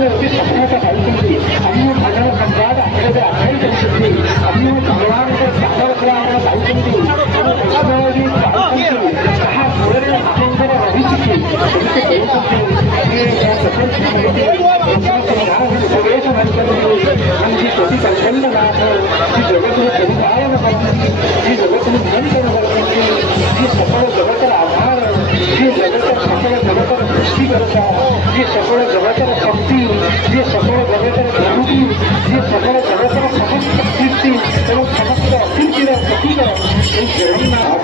సఫలత కలుగుతుంది. అన్ని భగవంతుని ద్వారా అక్కడే అర్థం కలుగుతుంది. అన్ని భగవానుడు సఫలత్వాలను కలుగుతుంది. సహా సూర్య అభ్యంతర రవికి ప్రవేశం అనుకుంటుంది. మనకి ప్రతి కల్పన నాకు ఈ జగత్తును పరిపాలన పడుతుంది. ఈ జగత్తును నియంత్రణబడుతుంది. ఈ సకల జగత్తర ఆధారం, ఈ జగత్తర సకల జగత్తర సృష్టికర్త, ఈ సకల జగత్తర శక్తి, ఈ సకల జగత్తర క్రాంతి, ఈ సకల జగత్తర సమస్త కీర్తి এবং సమస్త కీర్తిల ప్రతీక ఈ జగన్నాథ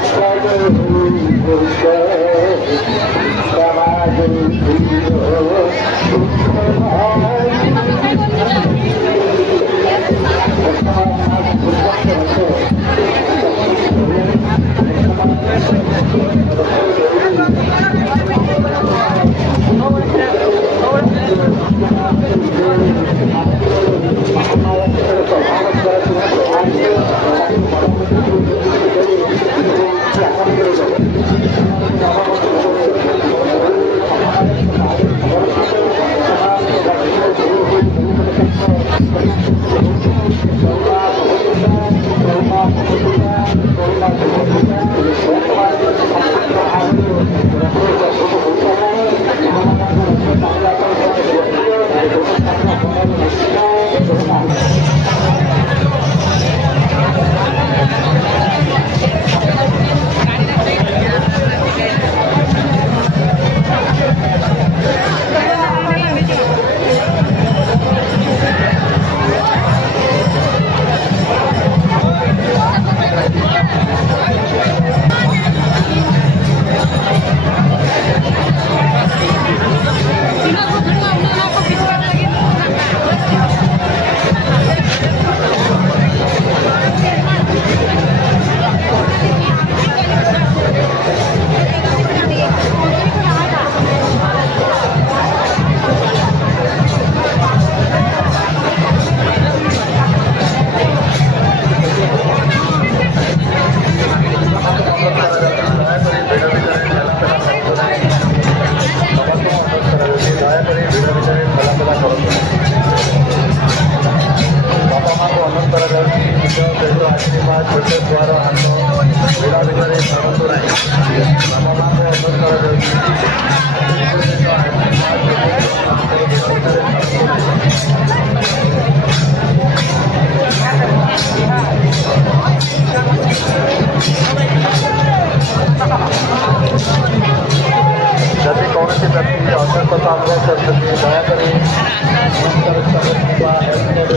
ଯଦି କୌଣସି ବ୍ୟକ୍ତି ଅସୁସ୍ଥତା ଅନୁଭବ କରୁଛନ୍ତି ଦୟାକରି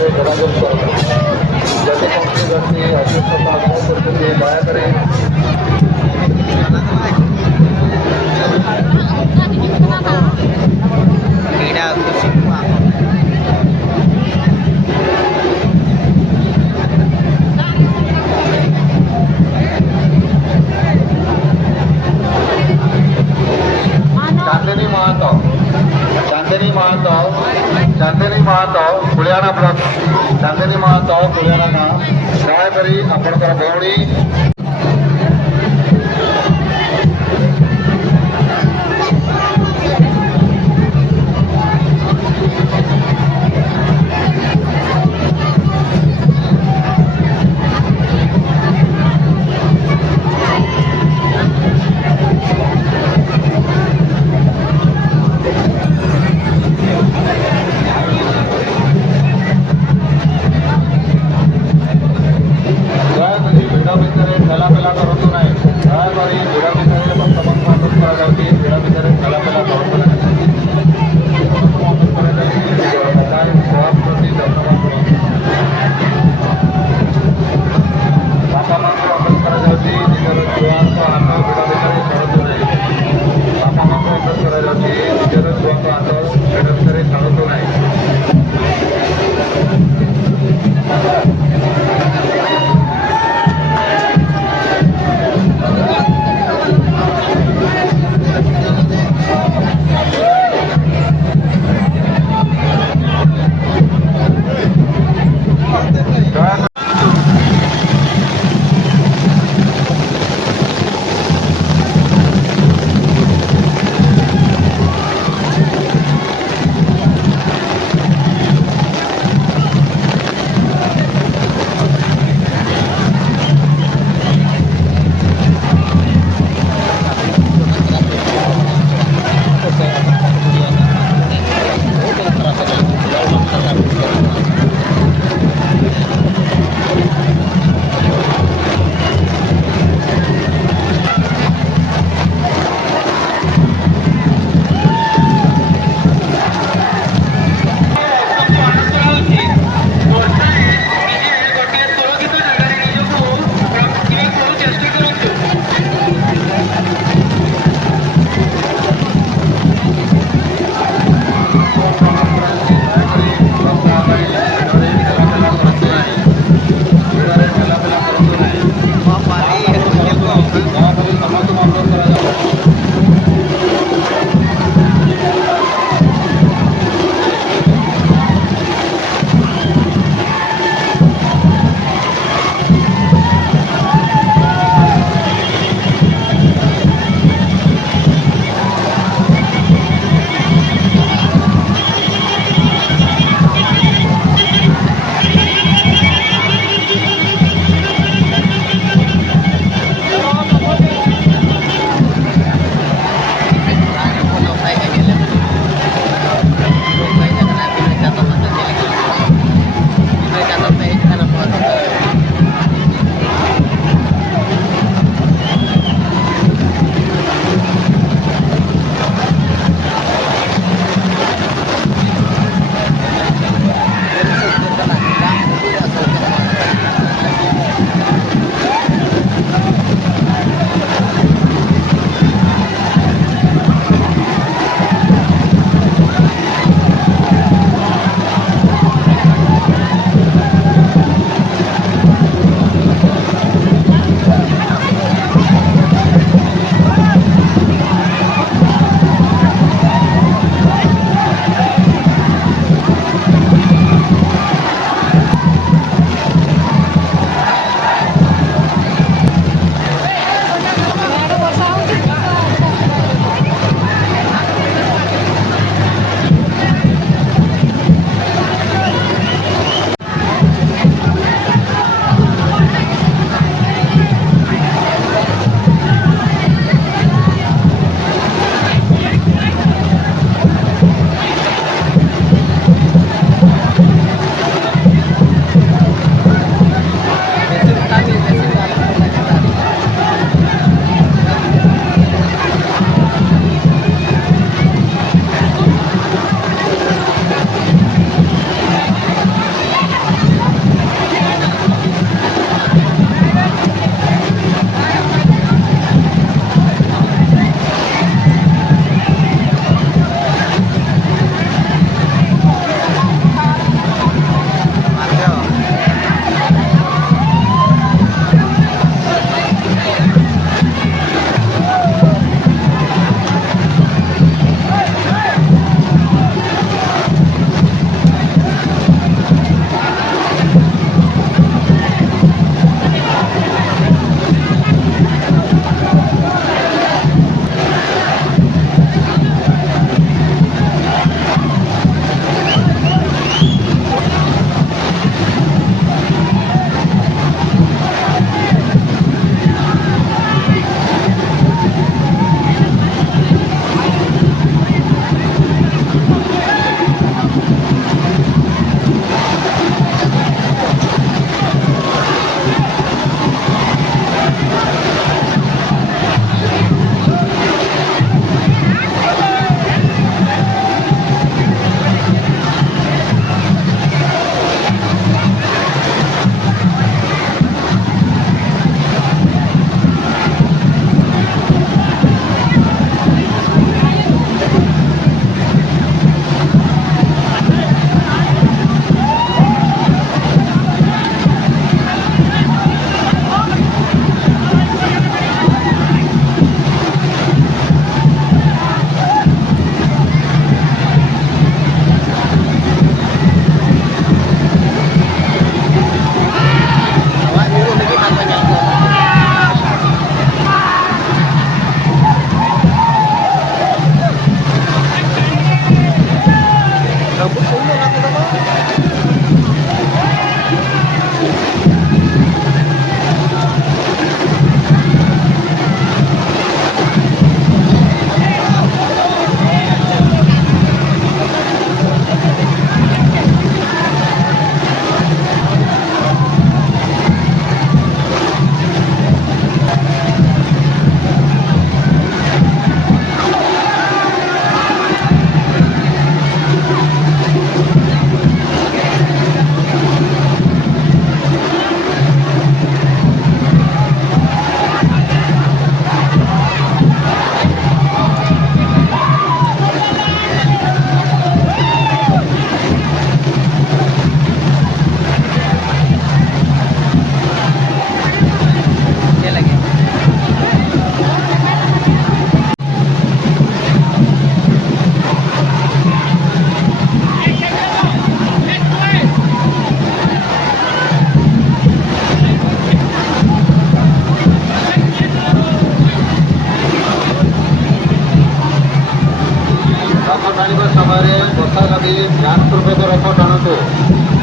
ଯୋଗାଯୋଗ କରନ୍ତୁ। ଯଦି କୌଣସି ବ୍ୟକ୍ତି ଅସୁସ୍ଥତା ଅନୁଭବ କରୁଛନ୍ତି ଦୟାକରି चांदनी महतो कुलियाना ब्लॉक चांदनी महतो कुलियाना गाँव दयाकरी आपणकर भौणी ବର୍ଷା ଲାଗି ଧ୍ୟାନପୂର୍ବକ ରଥ ଟାଣନ୍ତୁ।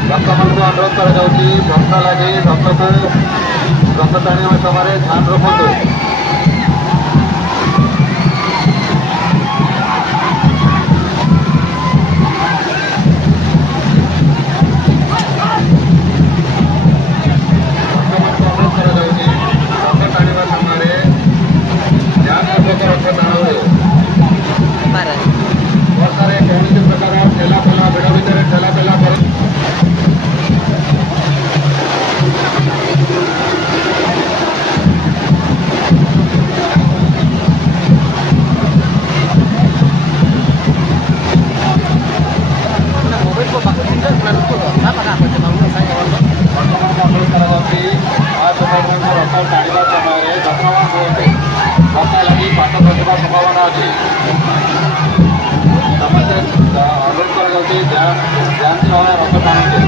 ଭକ୍ତମାନଙ୍କୁ ଅନୁରୋଧ କରାଯାଉଛି ବର୍ଷା ଲାଗି ରଥ ଟାଣିବା ସମୟରେ ଧ୍ୟାନ ରଖନ୍ତୁ। ସମ୍ଭାବନା ଅଛି। ସମସ୍ତେ ଅନୁରୋଧ କରାଯାଉଛି ଧ୍ୟାନ ସହ ରଥ ଟାଣନ୍ତୁ।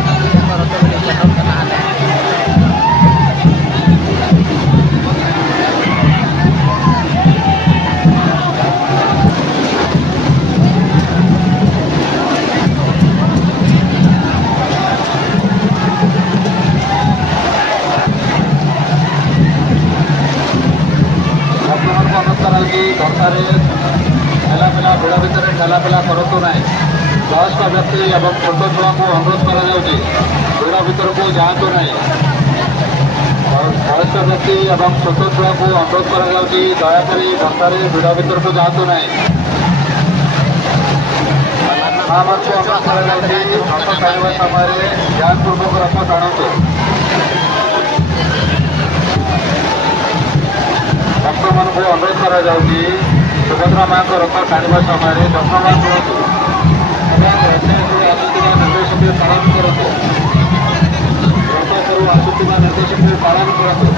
ବର୍ଷାରେ ଠେଲାପେଲା ଭିଡ଼ ଭିତରେ ଠେଲାପେଲା କରନ୍ତୁ ନାହିଁ। ବୟସ୍କ ବ୍ୟକ୍ତି ଏବଂ ଛୋଟ ଛୁଆଙ୍କୁ ଅନୁରୋଧ କରାଯାଉଛି ଭିଡ଼ ଭିତରକୁ ଯାଆନ୍ତୁ ନାହିଁ। ବୟସ୍କ ବ୍ୟକ୍ତି ଏବଂ ଛୋଟ ଛୁଆଙ୍କୁ ଅନୁରୋଧ କରାଯାଉଛି ଦୟାକରି ବର୍ଷାରେ ଭିଡ଼ ଭିତରକୁ ଯାଆନ୍ତୁ ନାହିଁ। ମାମାନଙ୍କୁ ଅନୁରୋଧ କରାଯାଉଛି ରଥ ଟାଣିବା ସମୟରେ ଧ୍ୟାନପୂର୍ବକ ରଥ ଟାଣନ୍ତୁ। ଭକ୍ତମାନଙ୍କୁ ଅନୁରୋଧ କରାଯାଉଛି ସୁଭଦ୍ରା ମାଙ୍କ ରଥ ଟାଣିବା ସମୟରେ ଯତ୍ନବାନ ରୁହନ୍ତୁ ଏବଂ ରଥରୁ ଆସୁଥିବା ନିର୍ଦ୍ଦେଶକୁ ପାଳନ କରନ୍ତୁ। ରଥରୁ ଆସୁଥିବା ନିର୍ଦ୍ଦେଶକୁ ପାଳନ କରନ୍ତୁ।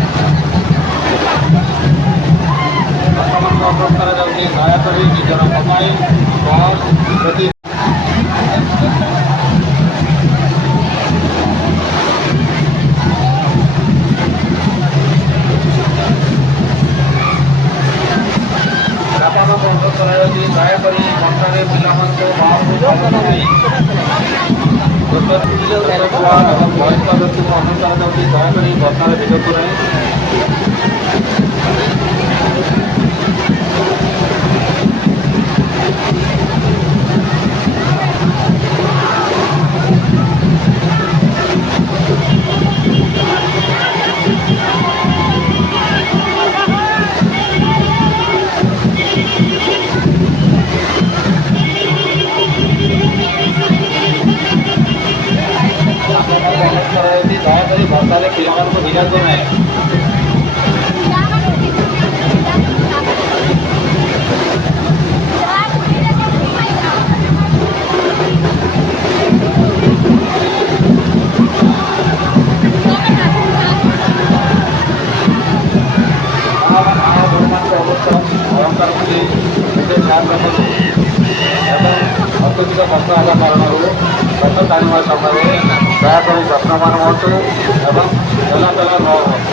ଭକ୍ତମାନଙ୍କୁ ଅନୁରୋଧ କରାଯାଉଛି ଦୟାକରି ନିଜର ମୋବାଇଲ ବସ୍ ପ୍ରତି ଅନୁରୋଧ କରାଯାଉଛି ଦୟାକରି ବର୍ଷାରେ ପିଲାମାନଙ୍କୁ ବାହାରକୁ ଛାଡ଼ନ୍ତୁ ନାହିଁ। ଛୋଟ ଛୁଆ ଏବଂ ବୟସ୍କ ବ୍ୟକ୍ତିଙ୍କୁ ଅନୁରୋଧ କରାଯାଉଛି ଦୟାକରି ବର୍ଷାରେ ଭିଡ଼ନ୍ତୁ ନାହିଁ। ଦୟାକରି ବର୍ଷାରେ ପିଲାମାନଙ୍କୁ ଭିଡ଼ନ୍ତୁ ନାହିଁ। ଅଳଙ୍କାର ପ୍ରତି ଟିକେ ଧ୍ୟାନ ରଖନ୍ତୁ ଏବଂ ଅତ୍ୟଧିକ ବର୍ଷା ହେବା କାରଣରୁ ରଥ ଟାଣିବା ସମୟରେ ଦୟାକରି ଯତ୍ନବାନ ହୁଅନ୍ତୁ ଏବଂ ଠେଲାପେଲା ନ ହୁଅନ୍ତୁ।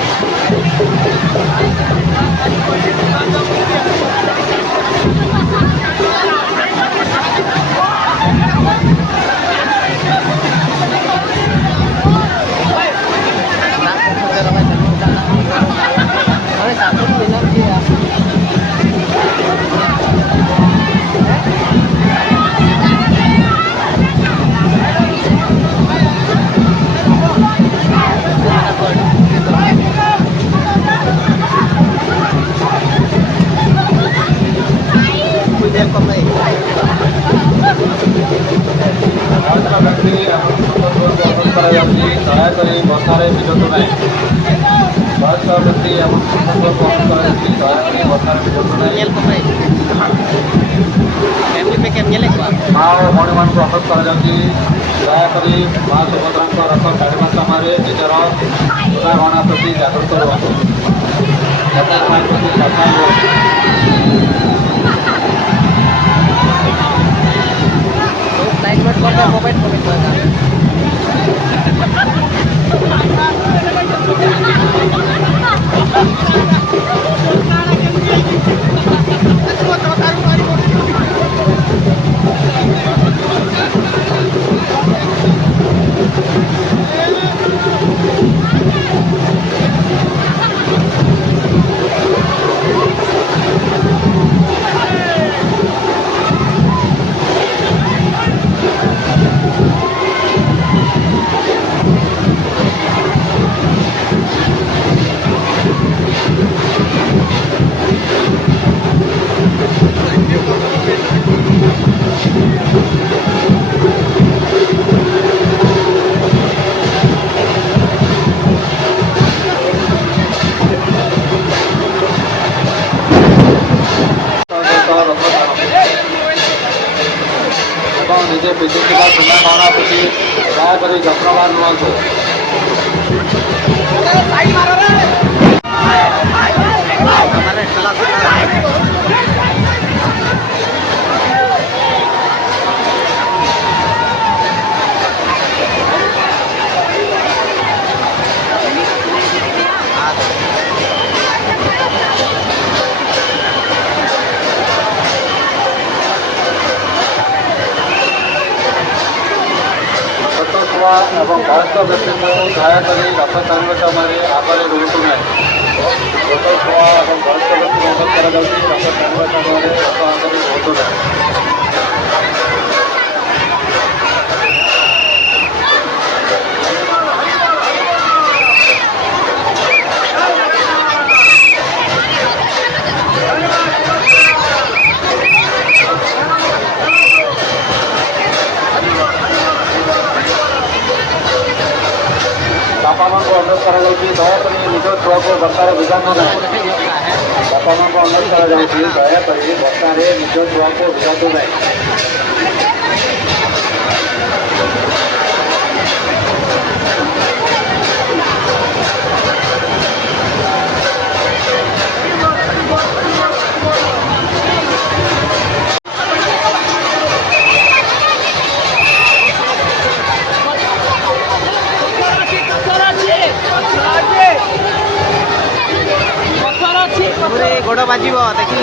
ଦୟାକରି ବର୍ଷାରେ ଭିଡ଼ନ୍ତୁ ନାହିଁ। ବୟସ୍କ ବ୍ୟକ୍ତି ଏବଂ ଛୋଟଙ୍କୁ ଅନୁରୋଧ କରାଯାଉଛି ଦୟାକରି ବର୍ଷାରେ ଭିଡ଼ନ୍ତୁ ନାହିଁ। ମା ଓ ଭଉଣୀମାନଙ୍କୁ ଅନୁରୋଧ କରାଯାଉଛି ଦୟାକରି ମା ସୁଭଦ୍ରାଙ୍କ ରଥ ଟାଣିବା ସମୟରେ ନିଜର ସୁନାଗହଣା ପ୍ରତି ଜାଗୃତ ରୁହନ୍ତୁ। ପ୍ରତି ସାବଧାନ ରୁହନ୍ତୁ। ଗହଣା ପ୍ରତି ଦୟାକରି ଯତ୍ନବାନ ରୁହନ୍ତୁ। ଛୋଟ ଛୁଆ ଏବଂ ବୟସ୍କ ବ୍ୟକ୍ତିଙ୍କୁ ଦୟାକରି ରଥ ଟାଣିବା ସମୟରେ ଆଗରେ ରୁହନ୍ତୁ ନାହିଁ। ଛୋଟ ଛୁଆ ଏବଂ ବୟସ୍କ ବ୍ୟକ୍ତିଙ୍କୁ ଅନୁରୋଧ କରାଯାଉଛି ରଥ ଟାଣିବା ସମୟରେ ରଥ ଆଗରେ ରୁହନ୍ତୁ ନାହିଁ। ବାପାମାନଙ୍କୁ ଅନୁରୋଧ କରାଯାଉଛି ଦୟାକରି ନିଜ ଛୁଆକୁ ବର୍ଷାରେ ଭିଜାନ୍ତୁ ନାହିଁ। ବାପାମାନଙ୍କୁ ଅନୁରୋଧ କରାଯାଉଛି ଦୟାକରି ବର୍ଷାରେ ନିଜ ଛୁଆକୁ ଭିଜାନ୍ତୁ ନାହିଁ। ଗୋଡ଼ ବାଜିବ ଦେଖି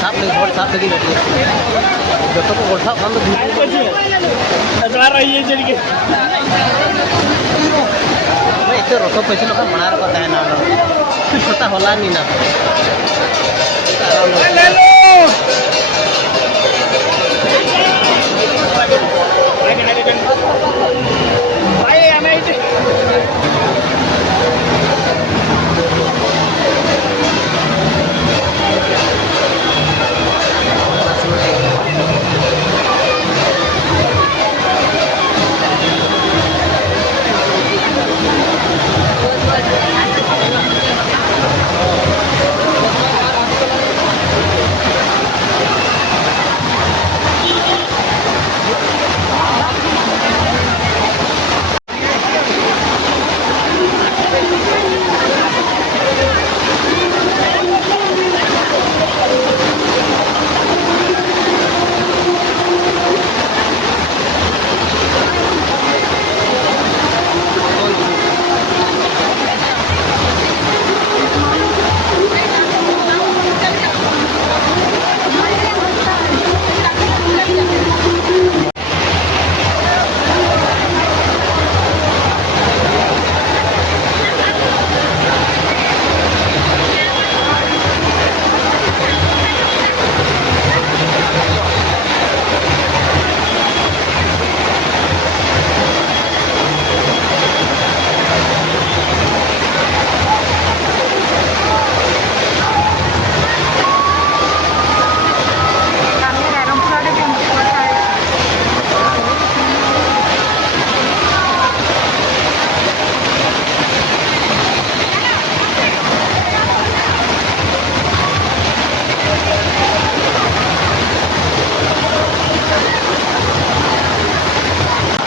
sắp lên thôi sắp đi được được có một sắp lắm mấy itu rokok pasti lo kan menarik kota yang nama itu kota Holland nih nah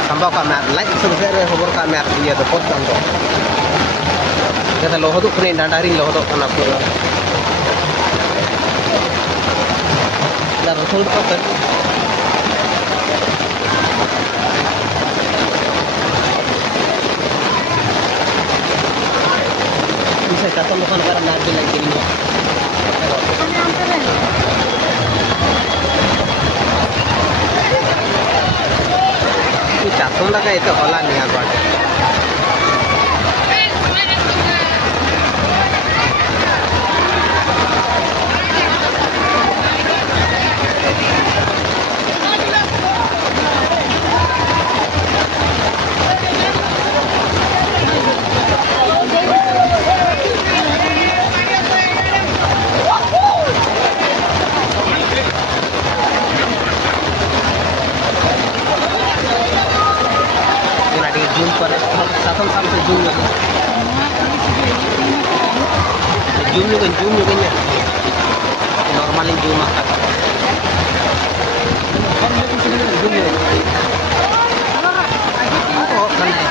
Sambal kamera, like subscribe hobor kamera dia dapat tanggo. Kita loh tu kena dandari loh tu anak pura. Dah betul betul. Bisa kata bukan karena nanti lagi ni. Jatuh dah kayak itu holan nih aku ada. Zoom पर साथम साथ से zoom lagi. Zoom juga nya. Normalin zoom akan. Oh, mana?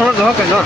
Sama doa kan no.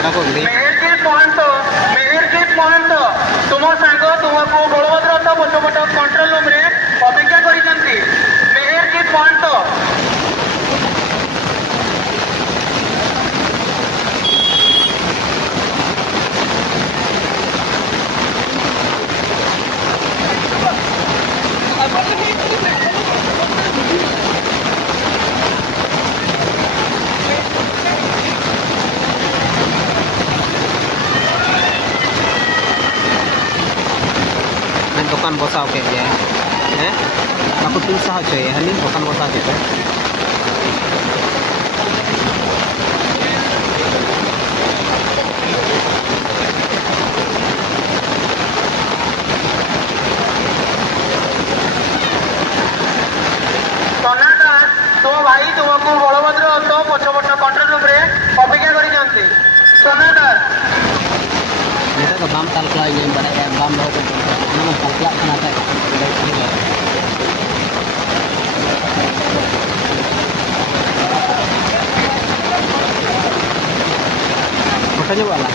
झगड़ा को भी मेहरजीत महंत तुम सांग तुमको बलभद्र रथ पछपट control room रे अपेक्षा करिसंती मेहरजीत महंत दुकान बसाव के लिए हैं aku pisah aja ya ini bukan bosah gitu तो भाई तुमको बलभद्र रथ पछपट कंट्रोल रूम रे अपेक्षा करिसंती सोनादार kita ke bam talkla ini pada kayak bam loh itu nama talkla kenapa fotonya bola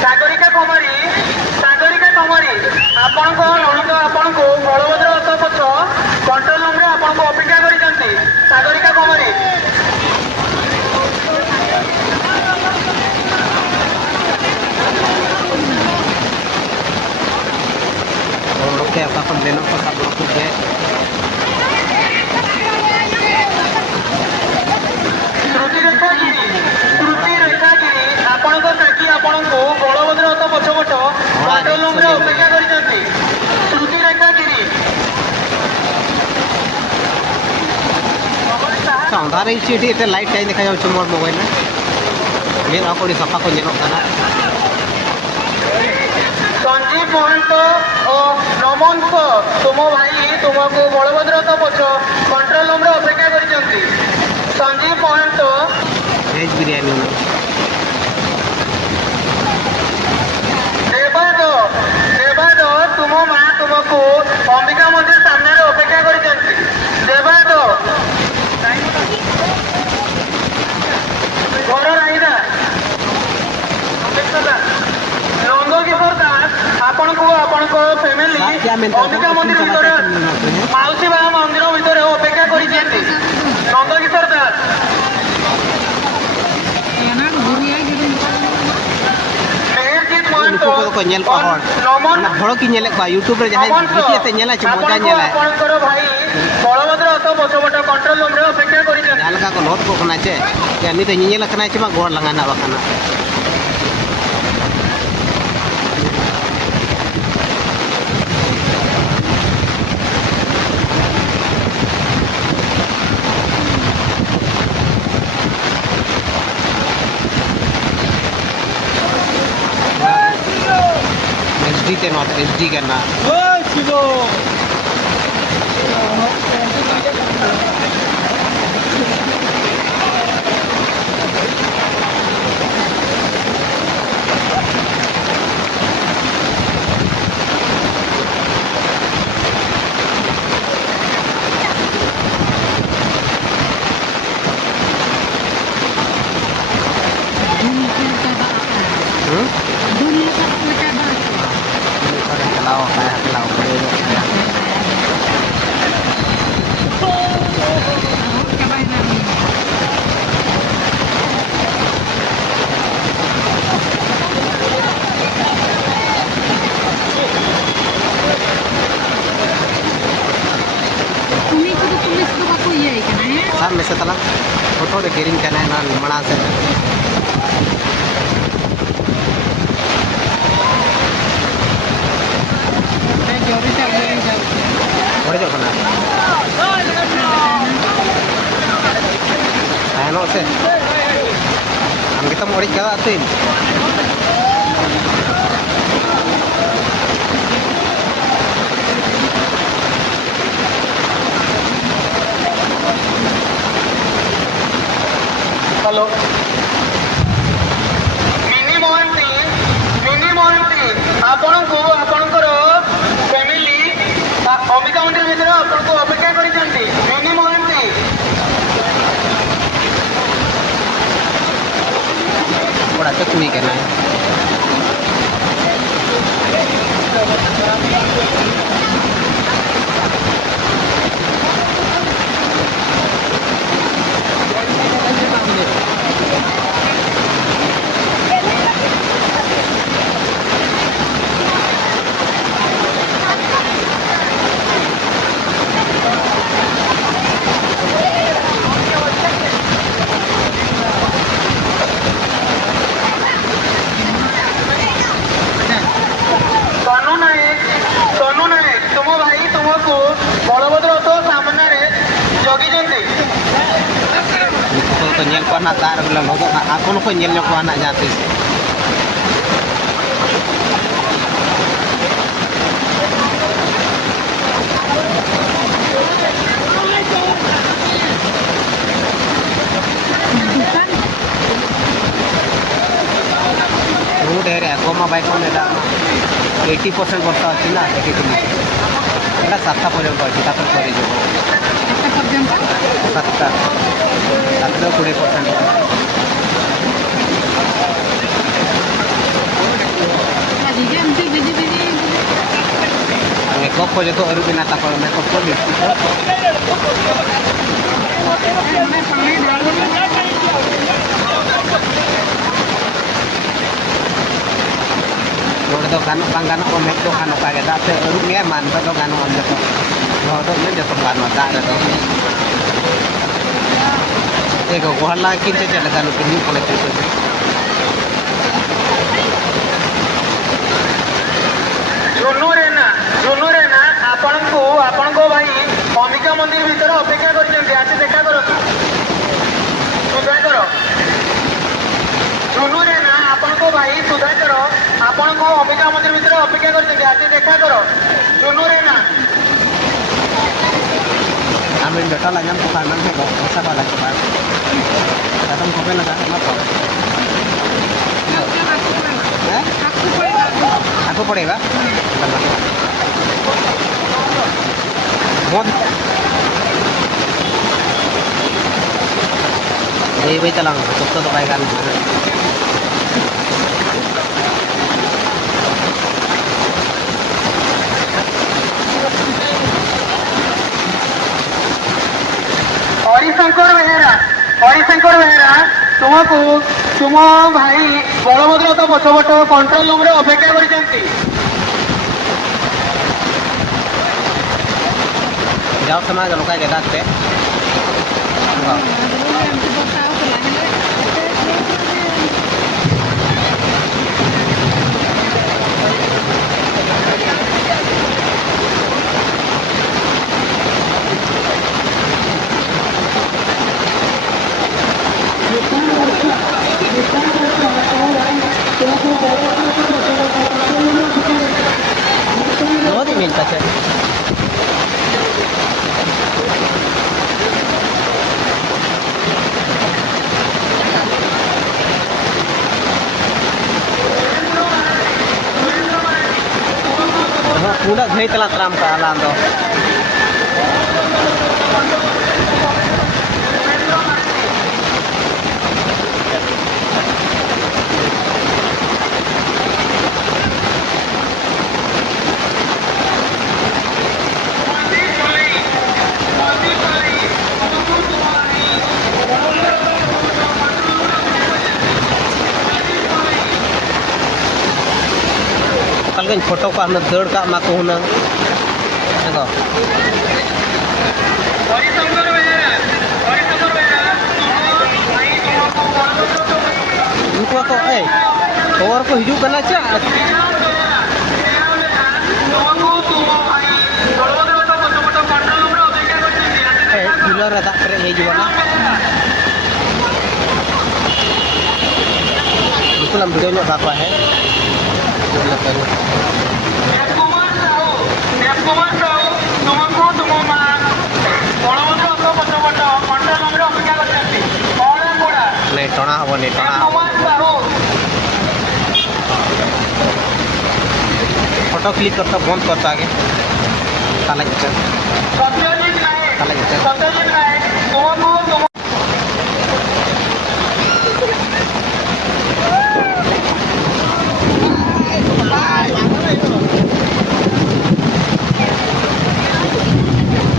Sagarika कमरी आपण को नणंद आपण को बलभद्र रथ पछ कंट्रोल रूम रे आपण को अपेक्षा करिसंती सागरिका कमरी oke apa konten apa kabel kuda श्रुति रेखागिरी आपण को साथी आपण को बलभद्र रथ पछपट कंट्रोल रूम रे अपेक्षा करिसंती श्रुति रेखागिरी अंधार ही लाइट कहीं देखा जाऊँ मोर मोबाइल में मेरा कोई सफा को जेलों का संजीव महंत और नमन तुम भाई तुमको बलभद्र रथ पछ कंट्रोल रूम रे अपेक्षा करिसंती संजीव महंत वेज बिरयानी देवाद तुम माँ तुमको अंबिका मंदिर सामने अपेक्षा करिसंती देवाद घर राईदा नंदकिशोर दास आपण को फैमिली अंबिका मंदिर भीतर माउसी बा मंदिर भीतर अपेक्षा करिसंती नंदकिशोर दास को nyel ko hor na horo ki nyelek ba youtube re jahay video te nyela chi moja nyela आपनकर भाई बलभद्र रथ पछपट कंट्रोल रूम रे अपेक्षा करिसंती alaka ko lot ko kana che ya ni te nyela kana che ma gor langana bakana SD te not SD करना में से तला photo दे carrying करना है ना मणा से बड़े जो खाना है ना उसे हम कितना मोड़ी क्या आते हैं हेलो मिनी मोहंती आपण को आपणकर फैमिली अंबिका मंदिर भीतर आपन को अपेक्षा करिसंती मिनी मोहंती हुई करना है सोनू नायक तुम भाई तुमको बलभद्र रथ सामने जगी तो nyel ko na dar bila lodo ako no ko nyel ko anak jati road area ko ma bike on eta 80% ବର୍ଷା ଅଛି ନା ଦେଖିଥିଲି ଏଟା 7ଟା ପର୍ଯ୍ୟନ୍ତ ଅଛି ତାପରେ ସରିଯିବ 7ଟା 20% मेकअप को जो और बिना तक मेकअप को रोड तो गानो bang गानो को मेक तो गानो का गदा से रुपया मान तो गानो अंदर तो रोड में जो तो गानो दा तो ego gohala kinche chela galu pini pole chese जुनू रेना आपण को भाई अंबिका मंदिर भीतर अपेक्षा करछन्ती आसी देखा करो सुधाकर जुनू रेना आपण को भाई सुधाकर आपण को अंबिका मंदिर भीतर अपेक्षा करछन्ती आसी देखा करो जुनू Raina amin betul lah nyam bukan nang hego masa bala coba datang kopi lagi apa aku पड़ेगा बहुत ये भाई तलांग तो पाएगा हरिशंकर बेहेरा तुमको तुम भाई बलभद्र तो पछपट कंट्रोल रूम अपेक्षा करछन्ती जाओ समाज लोग के दाते बहुत ही मिलता है पूरा घई तला त्राम का आलान दो कल फोटो को हमने दौड़ का मा को हुना देखो उनको तो और को हिजू करना चाहिए किलो रदा करे हे जीवना बिल्कुल हम वीडियो में बात है नहीं टोना हम नहीं टोना फोटो क्लिक करता बंद करता आगे ताला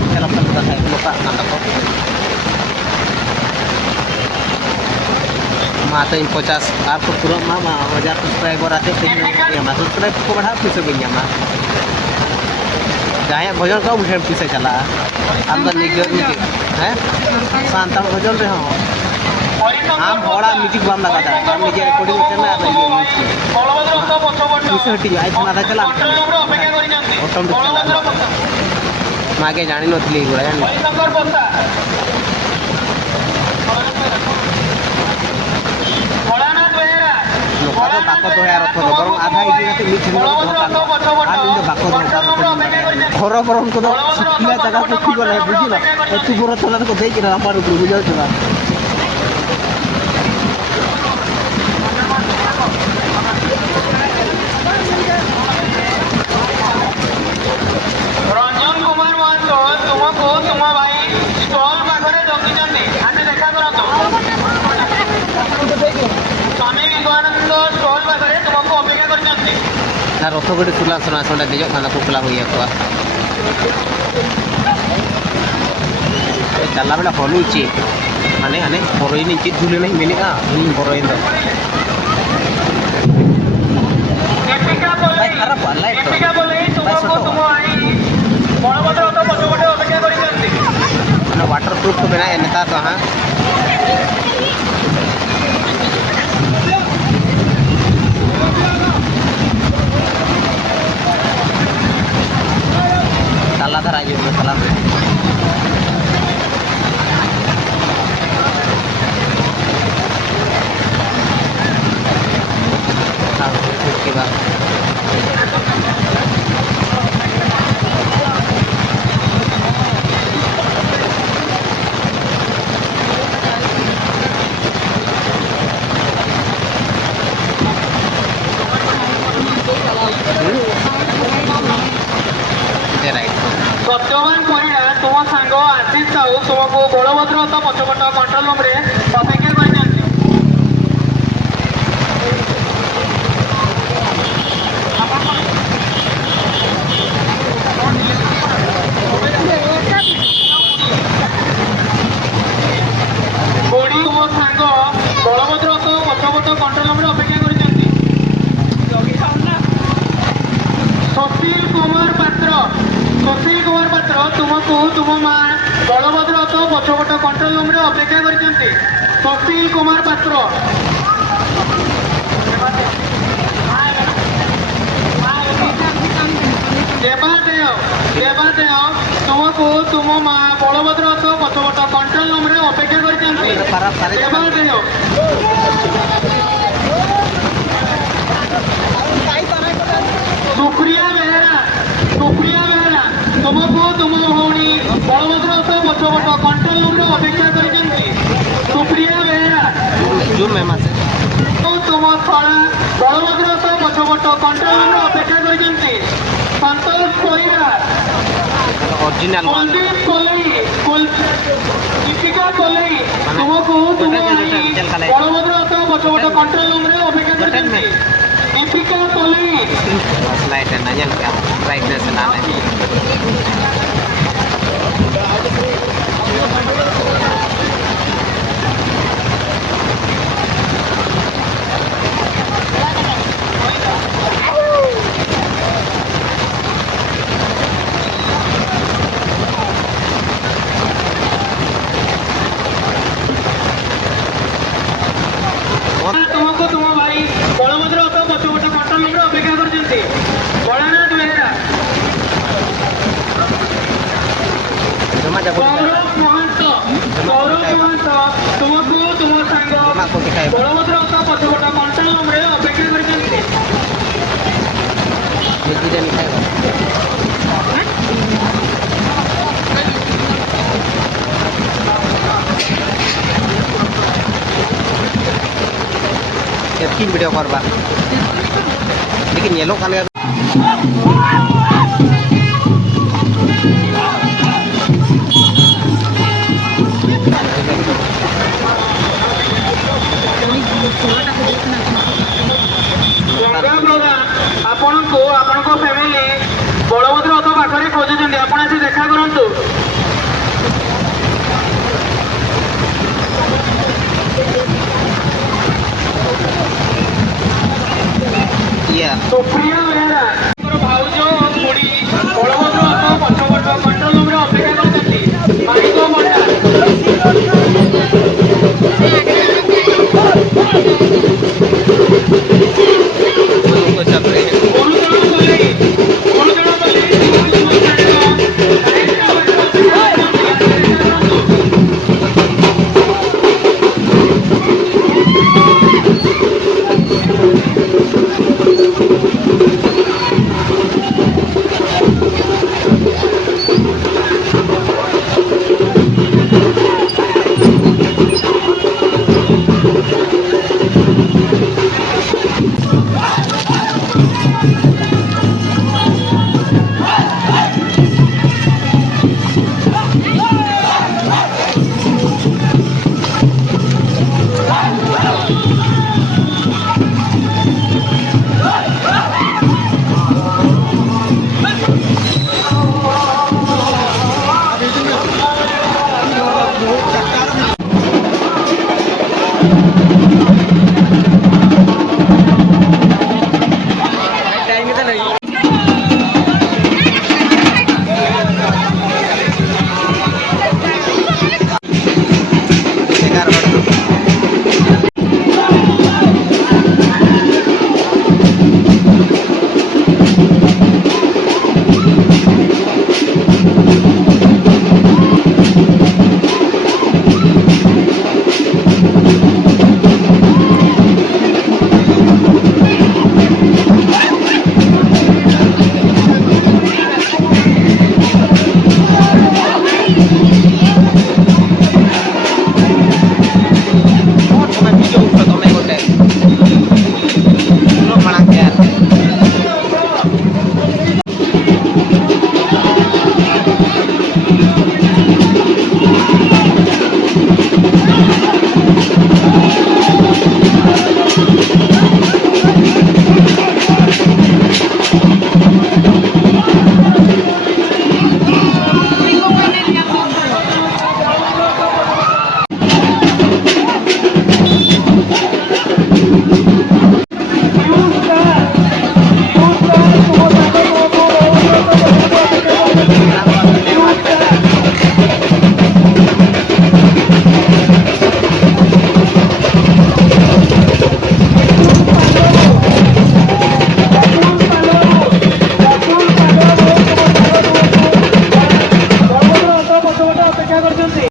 Kalau perlu saya lupa nanda ko. Mata in 50 आपको तुरंत मामा 1000 सब्सक्राइबर आते थे या मैं सब्सक्राइब को बढ़ा पीछे गई मा जहाँ भजन का उठे पीछे चला हम तो निगर हैं सांता भजन रहे हो हम बड़ा म्यूजिक बम लगा था हम निजे रिकॉर्डिंग करना है पीछे हटी आई था ना चला ऑटोमेटिक चला मागे जानी नथली गुड़ा जानी लोकांना बाको तो यार रखो बरं आधा इथे मीठ म्हणून आणि इंद बाको तो खरो बरं तो शिकल्या जगा को की बोला बुझिला तू बरं तला को देई ना आपण बुझाव तुला रंजन कुमार मानतो तुमको तुम भाई स्टॉल पाखरे जगिचंती आते देखा करतो स्वामी विवेकानंद स्टॉल पाखरे तुमको अपेक्षा करचंती ना रथ गडी तुला सुना सुना देजो खाना कुकला होइया को चला बेला हलुची माने आने बरोई नि चित झुले नहीं मेने का इन बरोई दो दीपिका बोले खराब वाला दीपिका बोले तुमको तुम आई बड़बड़ तो पछपटे अपेक्षा करचंती ना वाटर प्रूफ तो बनाए नेता तो हां salah tar aja salah oke bang Satyavan Parida तुम सांग आशीष साहू तुमको बलभद्र तो पछपट कंट्रोल रूम रे अपेक्षा करचंती बुढ़ी तुम सांग बलभद्र तो पछपट कंट्रोल रूम रे अपेक्षा करचंती सुशील कुमार पात्र तुमको तुम माँ बलभद्र तो पछपट कंट्रोल रूम रे अपेक्षा करचंती सुशील कुमार पात्र देवादेव तुमको तुम माँ बलभद्र तो पछपट कंट्रोल रूम रे अपेक्षा करचंती देवादेव सुप्रिया बेहरा तुमको तुम भौणी बलभद्र तो पछपट कंट्रोल रूम रे अपेक्षा करचंती सुप्रिया बेहरा जूम में मासे तुम खड़ा बलभद्र तो पछपट कंट्रोल रूम रे अपेक्षा करचंती संतोष कोइरा ओरिजिनल कुलदीप कोलई दीपिका कोलई तुमको तुम बलभद्र तो पछपट कंट्रोल रूम रे अपेक्षा करचंती दीपिका कोलई लाइट है नजर क्या ब्राइटनेस ना है तुमको तुम भाई बलभद्र तो पछपट कंट्रोल रूम रे अपेक्षा करचंती बड़नाथ बेहरा जमा जब गौरव महंत तुमको तुम सांग को दिखाए बलभद्र तो पछपट कंट्रोल रूम रे अपेक्षा करचंती ये जन खाएगा तीन वीडियो करवा लेकिन ये लोग काले थोड़ा ᱟᱨ